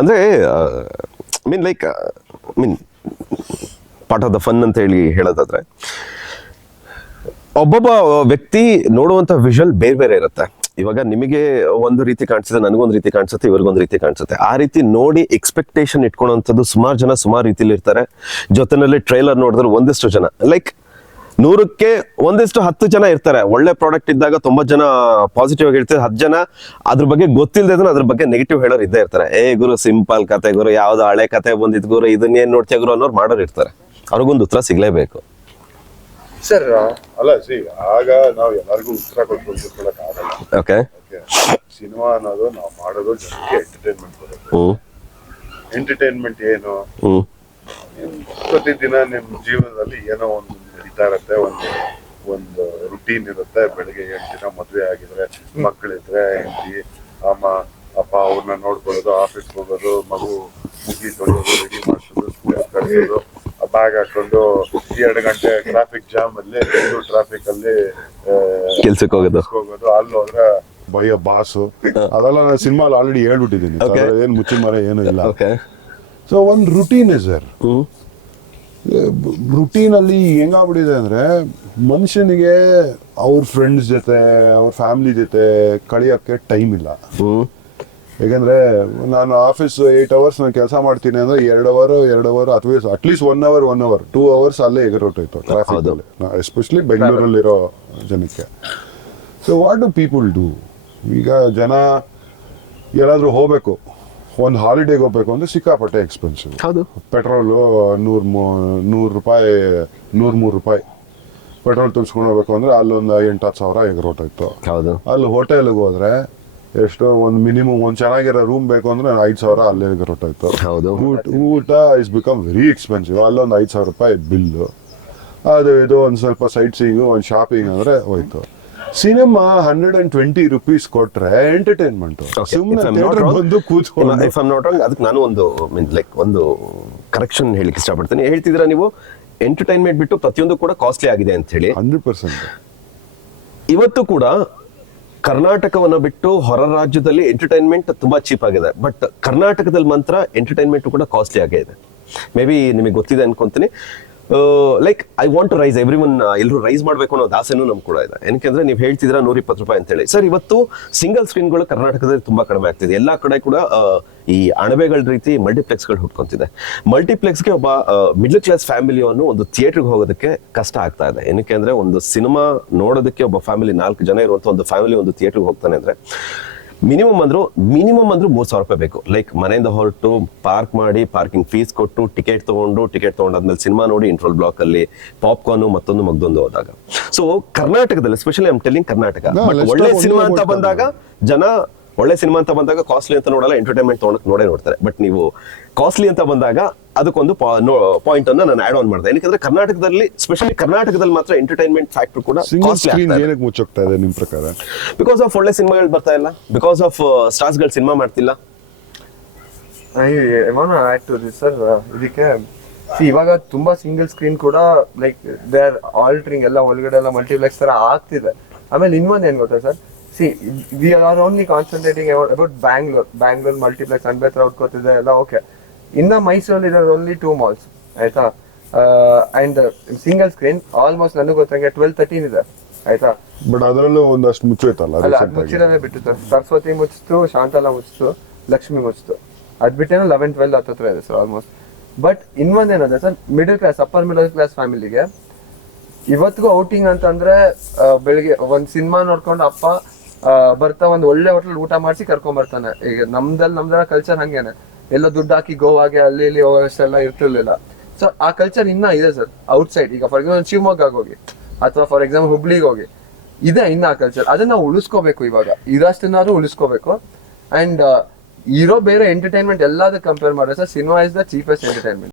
ಅಂದರೆ mean like mean part of the fun ಅಂತ ಹೇಳಿ ಹೇಳೋದಾದ್ರೆ, ಒಬ್ಬೊಬ್ಬ ವ್ಯಕ್ತಿ ನೋಡುವಂಥ ವಿಷುವಲ್ ಬೇರೆ ಬೇರೆ ಇರುತ್ತೆ. ಇವಾಗ ನಿಮಗೆ ಒಂದು ರೀತಿ ಕಾಣಿಸುತ್ತೆ, ನನಗೊಂದು ರೀತಿ ಕಾಣಿಸುತ್ತೆ, ಇವ್ರಿಗೊಂದು ರೀತಿ ಕಾಣಿಸುತ್ತೆ. ಆ ರೀತಿ ನೋಡಿ ಎಕ್ಸ್ಪೆಕ್ಟೇಷನ್ ಇಟ್ಕೊಳ್ಳೋಂಥದ್ದು ಸುಮಾರು ಜನ ಸುಮಾರು ರೀತಿಲಿ ಇರ್ತಾರೆ. ಜೊತೆನಲ್ಲಿ ಟ್ರೈಲರ್ ನೋಡಿದ್ರೆ ಒಂದಿಷ್ಟು ಜನ ಲೈಕ್ 100ಕ್ಕೆ 10 ಜನ ಇರ್ತಾರೆ. ಒಳ್ಳೆ ಪ್ರಾಡಕ್ಟ್ ಇದ್ದಾಗ 90 ಜನ ಪಾಸಿಟಿವ್ ಆಗಿ ಹೇಳ್ತಾರೆ, 10 ಜನ ಅದ್ರ ಬಗ್ಗೆ ಗೊತ್ತಿಲ್ಲದೆ ಅದ್ರ ಬಗ್ಗೆ ನೆಗೆಟಿವ್ ಹೇಳೋರು ಇದ್ದೇ ಇರ್ತಾರೆ. ಗುರು ಸಿಂಪಲ್ ಕತೆ ಗುರು, ಯಾವ್ದು ಹಳೆ ಕತೆ ಬಂದಿದ್ ಗುರು, ಇದನ್ನೇನ್ ನೋಡ್ತೀಯ ಗುರು ಅನ್ನೋರು ಮಾಡೋರು ಇರ್ತಾರೆ. ಅವ್ರಿಗೊಂದು ಉತ್ತರ ಸಿಗ್ಲೇಬೇಕು ಸರ್. ಅಲ್ಲ ಸಿ, ಆಗ ನಾವು ಎಲ್ಲರಿಗೂ ಉತ್ತರ ಕೊಟ್ಕೊಳಕ್ ಆಗಲ್ಲ. ಓಕೆ, ಸಿನಿಮಾ ಅನ್ನೋದು ನಾವು ಮಾಡೋದು ಜನಕ್ಕೆ ಎಂಟರ್ಟೈನ್ಮೆಂಟ್ ಬರುತ್ತೆ. ಎಂಟರ್ಟೈನ್ಮೆಂಟ್ ಏನು, ಪ್ರತಿದಿನ ನಿಮ್ ಜೀವನದಲ್ಲಿ ಏನೋ ಒಂದು ನಡೀತಾ ಇರುತ್ತೆ, ಒಂದು ರುಟೀನ್ ಇರುತ್ತೆ. ಬೆಳಿಗ್ಗೆ 8 ದಿನ ಮದ್ವೆ ಆಗಿದ್ರೆ, ಮಕ್ಕಳಿದ್ರೆ, ಹೆಂಡತಿ ಅಮ್ಮ ಅಪ್ಪ ಅವ್ರನ್ನ ನೋಡ್ಕೊಳ್ಳೋದು, ಆಫೀಸ್ಗೆ ಹೋಗೋದು, ಮಗು ಮುಗಿ ತೊಳೋದು, ರೆಡಿ ಮಾಡಿಸೋದು, ಸ್ಕೂಲ್ ಕಳಿಸೋದು, ಬ್ಯಾಗ್ ಹಾಕೊಂಡು 2 ಗಂಟೆ ಟ್ರಾಫಿಕ್ ಜಾಮ್ ಅಲ್ಲಿ, ಟ್ರಾಫಿಕ್ ಅಲ್ಲಿ ಕೆಲ್ಸಕ್ಕೆ ಹೋಗೋದು. ಅಲ್ಲಿ ಹೋದ್ರೆ ಭಯ ಬಾಸು, ಅದೆಲ್ಲ ನಾನು ಸಿನಿಮಾಲ್ ಆಲ್ರೆಡಿ ಹೇಳ್ಬಿಟ್ಟಿದ್ದೀನಿ. ಏನ್ ಮುಚ್ಚಿ ಮರ ಏನು ಇಲ್ಲ. ಸೊ ಒಂದು ರುಟೀನ್ ಇದೆ ಸರ್. ರುಟೀನ್ ಅಲ್ಲಿ ಹೆಂಗಾಗ್ಬಿಟ್ಟಿದೆ ಅಂದ್ರೆ, ಮನುಷ್ಯನಿಗೆ ಅವ್ರ ಫ್ರೆಂಡ್ಸ್ ಜೊತೆ, ಅವ್ರ ಫ್ಯಾಮಿಲಿ ಜೊತೆ ಕಳಿಯೋಕ್ಕೆ ಟೈಮ್ ಇಲ್ಲ. ಯಾಕಂದ್ರೆ ನಾನು ಆಫೀಸ್ 8 ಅವರ್ಸ್ ನಾನು ಕೆಲಸ ಮಾಡ್ತೀನಿ ಅಂದ್ರೆ 2 ಅವರ್ ಅಥವಾ ಅಟ್ಲೀಸ್ಟ್ 1 ಅವರ್ 2 ಅವರ್ಸ್ ಅಲ್ಲೇ ಎಗರೊಟ್ಟೋಯ್ತು ಟ್ರಾಫಿಕ್ ಅಲ್ಲಿ, ಎಸ್ಪೆಷಲಿ ಬೆಂಗಳೂರಲ್ಲಿರೋ ಜನಕ್ಕೆ. So what do people do? ಈಗ ಜನ ಎಲ್ಲಾದ್ರೂ ಹೋಗ್ಬೇಕು, ಒಂದು ಹಾಲಿಡೇಗೆ ಹೋಗ್ಬೇಕು ಅಂದ್ರೆ ಸಿಕ್ಕಾಪಟ್ಟೆ ಎಕ್ಸ್ಪೆನ್ಸಿವ್. ಪೆಟ್ರೋಲು 100 ರೂಪಾಯಿ, 103 ರೂಪಾಯಿ ಪೆಟ್ರೋಲ್ ತುಂಬಿಸ್ಕೊಂಡು ಹೋಗ್ಬೇಕು ಅಂದ್ರೆ ಅಲ್ಲೊಂದು 8-10 ಸಾವಿರ ಎಗರೊಟ್ಟೋಯ್ತು. ಅಲ್ಲಿ ಹೋಟೆಲ್ಗೆ ಹೋದ್ರೆ ಎಷ್ಟೋ ಒಂದು ಮಿನಿಮಮ್ ಒಂದು ಚೆನ್ನಾಗಿರೋ ರೂಮ್ ಬೇಕು ಅಂದ್ರೆ 5 ಸಾವಿರ ಅಲ್ಲೇ ಹೊರಟೋಯ್ತು. ಊಟ ಇಸ್ ಬಿಕಮ್ ವೆರಿ ಎಕ್ಸ್ಪೆನ್ಸಿವ್. ಅಲ್ಲೊಂದು 5 ಸಾವಿರ ರೂಪಾಯಿ ಬಿಲ್ಲು, ಅದು ಇದು ಒಂದು ಸ್ವಲ್ಪ ಸೈಟ್ ಸೀಯಿಂಗು, ಒಂದು ಶಾಪಿಂಗ್ ಅಂದ್ರೆ ಹೋಯ್ತು. ಸಿನಿಮಾ 120 ರೂಪೀಸ್ ಕೊಟ್ರೆ ಎಂಟರ್ಟೈನ್ಮೆಂಟ್. ಸುಮ್ಮನೆ ಬಂದು ಕೂತ್ಕೊಂಡು, ಅದಕ್ಕೆ ನಾನು ಒಂದು ಕರೆಕ್ಷನ್ ಹೇಳಿಕ್ಕೆ ಇಷ್ಟಪಡ್ತೀನಿ. ಹೇಳ್ತಿದ್ರ ನೀವು ಎಂಟರ್ಟೈನ್ಮೆಂಟ್ ಬಿಟ್ಟು ಪ್ರತಿಯೊಂದು ಕೂಡ ಕಾಸ್ಟ್ಲಿ ಆಗಿದೆ ಅಂತ ಹೇಳಿ. 100%. ಇವತ್ತು ಕೂಡ ಕರ್ನಾಟಕವನ್ನು ಬಿಟ್ಟು ಹೊರ ರಾಜ್ಯದಲ್ಲಿ ಎಂಟರ್ಟೈನ್ಮೆಂಟ್ ತುಂಬಾ ಚೀಪ್ ಆಗಿದೆ, ಬಟ್ ಕರ್ನಾಟಕದಲ್ಲಿ ಮಾತ್ರ ಎಂಟರ್ಟೈನ್ಮೆಂಟ್ ಕೂಡ ಕಾಸ್ಟ್ಲಿ ಆಗೇ ಇದೆ. ಮೇ ಬಿ ನಿಮಗೆ ಗೊತ್ತಿದೆ ಅನ್ಕೊಂತೀನಿ. Like I want to rise, everyone ಎಲ್ಲರೂ ರೈಸ್ ಮಾಡಬೇಕು ಅನ್ನೋ ಆಸೆನೂ ನಮ್ಗೆ ಕೂಡ ಇದೆ. ಏನಕ್ಕೆ ನೀವು ಹೇಳ್ತಿದ್ರ 120 ರೂಪಾಯಿ ಅಂತ ಹೇಳಿ. ಸರ್, ಇವತ್ತು ಸಿಂಗಲ್ ಸ್ಕ್ರೀನ್ಗಳು ಕರ್ನಾಟಕದಲ್ಲಿ ತುಂಬಾ ಕಡಿಮೆ ಆಗ್ತಿದೆ. ಎಲ್ಲಾ ಕಡೆ ಕೂಡ ಈ ಅಣಬೆಗಳ ರೀತಿ ಮಲ್ಟಿಪ್ಲೆಕ್ಸ್ಗಳು ಹುಟ್ಕೊಂತಿದೆ. ಮಲ್ಟಿಪ್ಲೆಕ್ಸ್ಗೆ ಒಬ್ಬ ಮಿಡ್ಲ್ ಕ್ಲಾಸ್ ಫ್ಯಾಮಿಲಿಯನ್ನು ಒಂದು ಥಿಯೇಟರ್ಗೆ ಹೋಗೋದಕ್ಕೆ ಕಷ್ಟ ಆಗ್ತಾ ಇದೆ. ಏನಕ್ಕೆ ಅಂದ್ರೆ ಒಂದು ಸಿನಿಮಾ ನೋಡೋದಕ್ಕೆ ಒಬ್ಬ ಫ್ಯಾಮಿಲಿ 4 ಜನ ಇರುವಂತ ಒಂದು ಫ್ಯಾಮಿಲಿ ಒಂದು ಥಿಯೇಟರ್ಗೆ ಹೋಗ್ತಾನೆ ಅಂದ್ರೆ ಮಿನಿಮಮ್ ಅಂದ್ರೂ 3,000 ರೂಪಾಯಿ ಬೇಕು. ಲೈಕ್ ಮನೆಯಿಂದ ಹೊರಟು ಪಾರ್ಕ್ ಮಾಡಿ, ಪಾರ್ಕಿಂಗ್ ಫೀಸ್ ಕೊಟ್ಟು, ಟಿಕೆಟ್ ತಗೊಂಡಾದ್ಮೇಲೆ ಸಿನಿಮಾ ನೋಡಿ, ಇಂಟ್ರೋಲ್ ಬ್ಲಾಕ್ ಅಲ್ಲಿ ಪಾಪ್ಕಾರ್ನ್ ಮತ್ತೊಂದು ಮಗ್ದೊಂದು ಹೋದಾಗ. ಸೊ ಕರ್ನಾಟಕದಲ್ಲಿ ಎಸ್ಪೆಷಲಿ ಐಮ್ ಟೆಲ್ಲಿಂಗ್ ಕರ್ನಾಟಕ, ಒಳ್ಳೆ ಸಿನಿಮಾ ಅಂತ ಬಂದಾಗ ಜನ ಒಳ್ಳೆ ಸಿನಿಮಾ ಅಂತ ಬಂದಾಗ ಕಾಸ್ಟ್ಲಿ ಅಂತ ನೋಡಲ್ಲ, ಎಂಟರ್ಟೈನ್ಮೆಂಟ್ ತಗೊಳಕ್ ನೋಡ್ತಾರೆ. ಬಟ್ ನೀವು ಕಾಸ್ಟ್ಲಿ ಅಂತ ಬಂದಾಗ ಅದಕ್ಕೊಂದು ಪಾಯಿಂಟ್ ಅನ್ನ ನಾನು ಆಡ್ ಆನ್ ಮಾಡಿದೆ. ಯಾಕಂದ್ರೆ ಕರ್ನಾಟಕದಲ್ಲಿ, ಸ್ಪೆಷಲಿ ಕರ್ನಾಟಕದಲ್ಲಿ ಮಾತ್ರ ಎಂಟರ್ಟೈನ್ಮೆಂಟ್ ಫ್ಯಾಕ್ಟರ್ ಕೂಡ ಏನಕ್ಕೆ ಮುಚ್ಚೋಗ್ತಾ ಇದೆ ನಿಮ್ ಪ್ರಕಾರ? ಬಿಕಾಸ್ ಆಫ್ ಒಳ್ಳೆ ಸಿನಿಮಾಗಳು ಬರ್ತಾ ಇಲ್ಲ, ಬಿಕಾಸ್ ಆಫ್ ಸ್ಟಾರ್ಸ್ ಗಳು ಸಿನಿಮಾ ಮಾಡ್ತಿಲ್ಲ. ಸರ್, ಇದಕ್ಕೆ ಇವಾಗ ತುಂಬಾ ಸಿಂಗಲ್ ಸ್ಕ್ರೀನ್ ಕೂಡ ಲೈಕ್ ದೇ ಆರ್ ಆಲ್ಟರಿಂಗ್, ಎಲ್ಲ ಒಳಗಡೆ ಎಲ್ಲ ಮಲ್ಟಿಪ್ಲೆಕ್ಸ್ ತರ ಆಗ್ತಿದೆ. ಆಮೇಲೆ ಇನ್ನೊಂದು ಏನ್ ಗೊತ್ತಾ sir, we are only concentrating about Bangalore multiplex ಅನ್ಬೇತ್ರ ಉಟ್ಕೋತಿದೆ ಎಲ್ಲ ಓಕೆ. ಇನ್ನ ಮೈಸೂರಲ್ಲಿ ಇರೋದು ಓನ್ಲಿ 2 malls ಆಯ್ತಾ. ಅಂಡ್ ಸಿಂಗಲ್ ಸ್ಕ್ರೀನ್ ಆಲ್ಮೋಸ್ಟ್ ನನಗೆ ಗೊತ್ತಂಗೆ 12-13 ಇದೆ ಆಯ್ತಾ. ಬಟ್ ಅದರಲ್ಲೂ ಒಂದಷ್ಟು ಮುಚ್ಚೋಯ್ತಲ್ಲ, ಅದು ಮುಚ್ಚಿರೋದೇ ಬಿಟ್ಟು ಸರ್. ಸರಸ್ವತಿ ಮುಚ್ಚಿತು, ಶಾಂತಲಾ ಮುಚ್ಚಿತು, ಲಕ್ಷ್ಮಿ ಮುಚ್ಚಿತು. ಅದ್ ಬಿಟ್ಟೇನೋ 11-12 ಹತ್ರ ಇದೆ ಸರ್ ಆಲ್ಮೋಸ್ಟ್. ಬಟ್ ಇನ್ನೊಂದೇನದೆ sir, middle class, upper middle class ಫ್ಯಾಮಿಲಿಗೆ ಇವತ್ತಿಗೂ ಔಟಿಂಗ್ ಅಂತಂದ್ರೆ ಬೆಳಿಗ್ಗೆ ಒಂದ್ ಸಿನಿಮಾ ನೋಡ್ಕೊಂಡು ಅಪ್ಪ ಬರ್ತಾ ಒಂದ್ ಒಳ್ಳೆ ಹೋಟೆಲ್ ಊಟ ಮಾಡಿಸಿ ಕರ್ಕೊಂಡ್ ಬರ್ತಾನೆ. ಈಗ ನಮ್ದೆಲ್ಲ ಕಲ್ಚರ್ ಹಂಗೇನೆ, ಎಲ್ಲ ದುಡ್ಡು ಹಾಕಿ ಗೋವಾಗೆ ಅಲ್ಲಿ ಇಲ್ಲಿ ಹೋಗೋಷ್ಟೆಲ್ಲ ಇರ್ತಿರ್ಲಿಲ್ಲ. ಸೊ ಆ ಕಲ್ಚರ್ ಇನ್ನ ಇದೆ ಸರ್ ಔಟ್ಸೈಡ್. ಈಗ ಫಾರ್ ಎಕ್ಸಾಂಪಲ್ ಶಿವಮೊಗ್ಗಕ್ಕೆ ಹೋಗಿ ಅಥವಾ ಫಾರ್ ಎಕ್ಸಾಂಪಲ್ ಹುಬ್ಳಿಗೆ ಹೋಗಿ, ಇದೆ ಇನ್ನ ಆ ಕಲ್ಚರ್. ಅದನ್ನ ನಾವು ಉಳಿಸ್ಕೋಬೇಕು, ಇವಾಗ ಇದಷ್ಟನ್ನಾದ್ರೂ ಉಳಿಸ್ಕೋಬೇಕು. ಅಂಡ್ ಇರೋ ಬೇರೆ ಎಂಟರ್ಟೈನ್ಮೆಂಟ್ ಎಲ್ಲದಕ್ಕೆ ಕಂಪೇರ್ ಮಾಡಿದ್ರೆ sir, cinema is the cheapest entertainment.